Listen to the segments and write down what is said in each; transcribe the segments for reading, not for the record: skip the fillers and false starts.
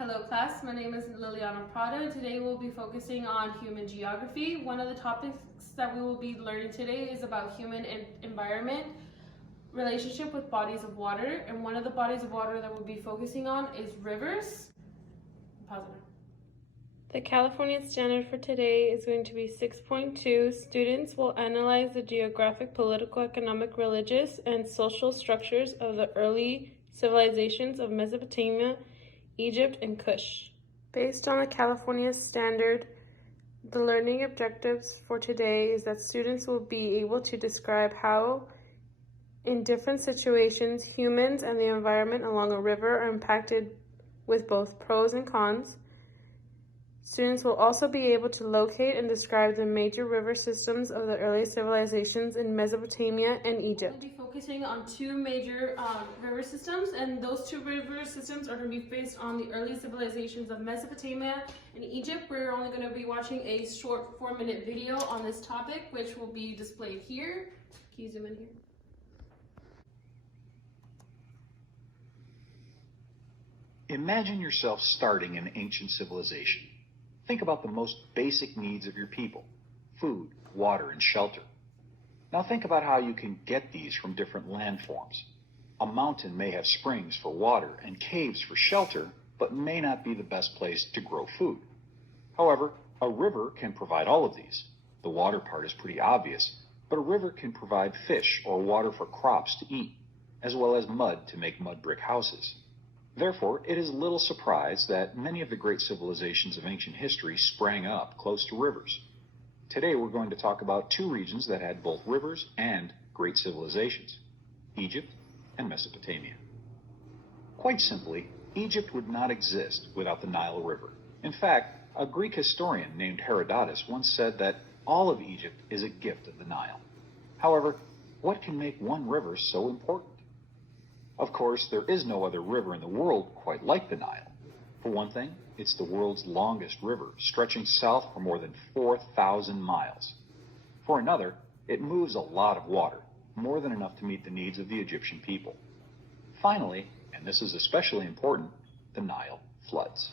Hello class, my name is Liliana Prada. Today we'll be focusing on human geography. One of the topics that we will be learning today is about human and environment, relationship with bodies of water, and one of the bodies of water that we'll be focusing on is rivers. Pause it. The California standard for today is going to be 6.2. Students will analyze the geographic, political, economic, religious, and social structures of the early civilizations of Mesopotamia, Egypt, and Kush. Based on the California standard, the learning objectives for today is that students will be able to describe how, in different situations, humans and the environment along a river are impacted with both pros and cons. Students will also be able to locate and describe the major river systems of the early civilizations in Mesopotamia and Egypt. We'll be focusing on two major river systems, and those two river systems are going to be based on the early civilizations of Mesopotamia and Egypt. We're only going to be watching a short 4-minute video on this topic, which will be displayed here. Can you zoom in here? Imagine yourself starting an ancient civilization. Think about the most basic needs of your people: food, water, and shelter. Now think about how you can get these from different landforms. A mountain may have springs for water and caves for shelter, but may not be the best place to grow food. However, a river can provide all of these. The water part is pretty obvious, but a river can provide fish or water for crops to eat, as well as mud to make mud brick houses. Therefore, it is little surprise that many of the great civilizations of ancient history sprang up close to rivers. Today we're going to talk about two regions that had both rivers and great civilizations: Egypt and Mesopotamia. Quite simply, Egypt would not exist without the Nile River. In fact, a Greek historian named Herodotus once said that all of Egypt is a gift of the Nile. However, what can make one river so important? Of course, there is no other river in the world quite like the Nile. For one thing, it's the world's longest river, stretching south for more than 4,000 miles. For another, it moves a lot of water, more than enough to meet the needs of the Egyptian people. Finally, and this is especially important, the Nile floods.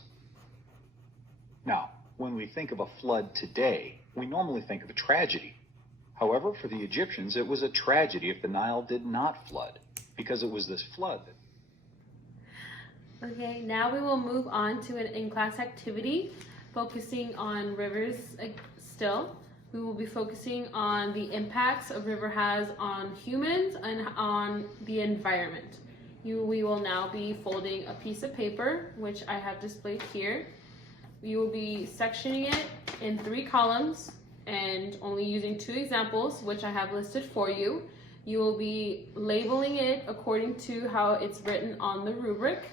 Now, when we think of a flood today, we normally think of a tragedy. However, for the Egyptians, it was a tragedy if the Nile did not flood, because it was this flood that... Okay, now we will move on to an in-class activity focusing on rivers still. We will be focusing on the impacts a river has on humans and on the environment. We will now be folding a piece of paper, which I have displayed here. You will be sectioning it in 3 columns and only using 2 examples, which I have listed for you. You will be labeling it according to how it's written on the rubric.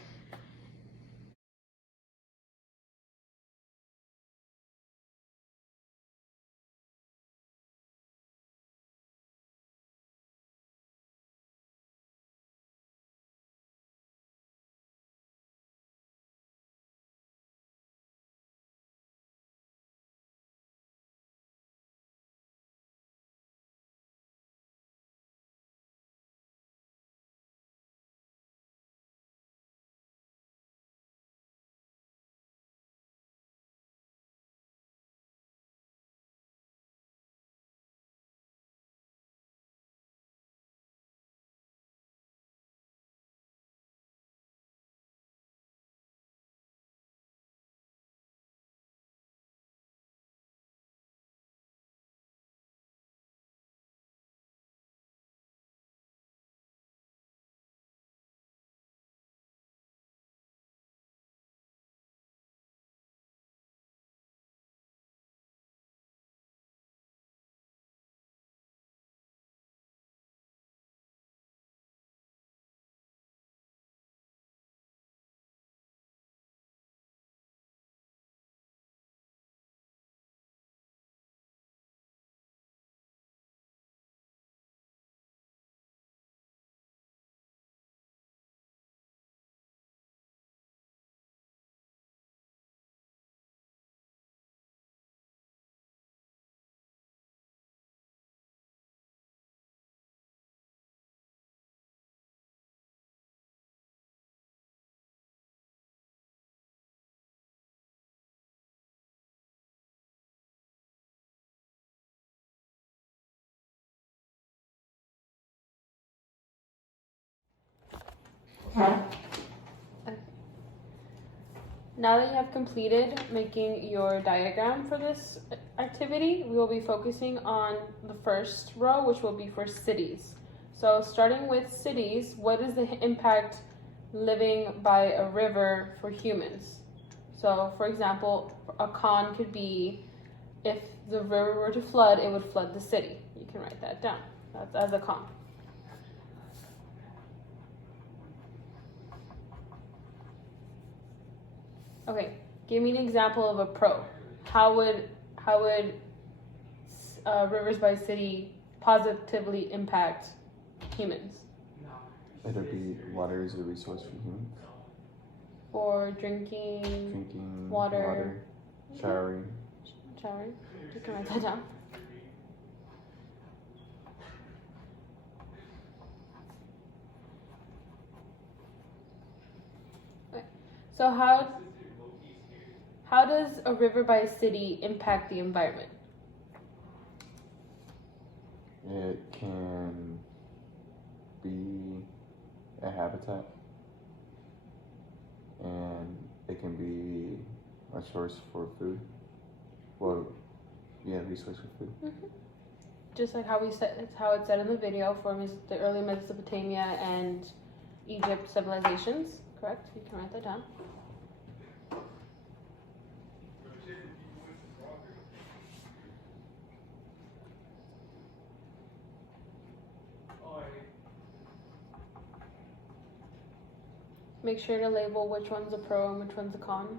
Now that you have completed making your diagram for this activity, we will be focusing on the first row, which will be for cities. So starting with cities, what is the impact living by a river for humans? So for example, a con could be if the river were to flood, it would flood the city. You can write that down. That's as a con. Okay, give me an example of a pro. How would Rivers by City positively impact humans? It'll be water is a resource for humans. For drinking, water, showering. You can write that down. Okay. So how does a river by a city impact the environment? It can be a habitat, and it can be a source for food. Well, yeah, resource for food. Mm-hmm. Just like how it's said in the video for the early Mesopotamia and Egypt civilizations. Correct? You can write that down. Make sure to label which one's a pro and which one's a con.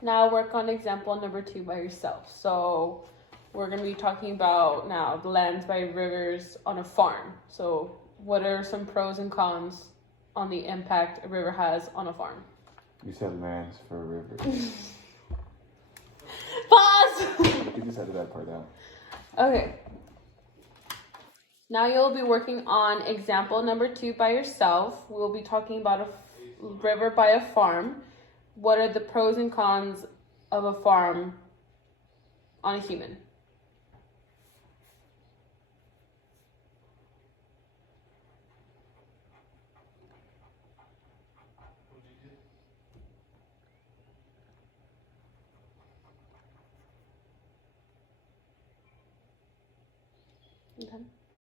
Now work on example number 2 by yourself. So we're going to be talking about now the lands by rivers on a farm. So what are some pros and cons on the impact a river has on a farm? You said lands for rivers. Pause! You just had that part out. Okay. Now you'll be working on example number 2 by yourself. We'll be talking about a river by a farm. What are the pros and cons of a farm on a human? Okay.